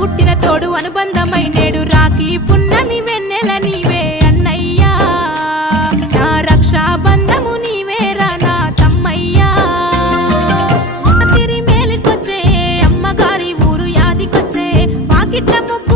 పుట్టిన తోడు అనుబంధమై నేడు రాఖీ పున్నమి వెన్నెల నీవే అన్నయ్యా. నా రక్షాబంధము నీవేరా నా తమ్మయ్యా. తిరి మేలుకొచ్చే అమ్మగారి ఊరు యాదికొచ్చే పాకిట్ల ముప్పు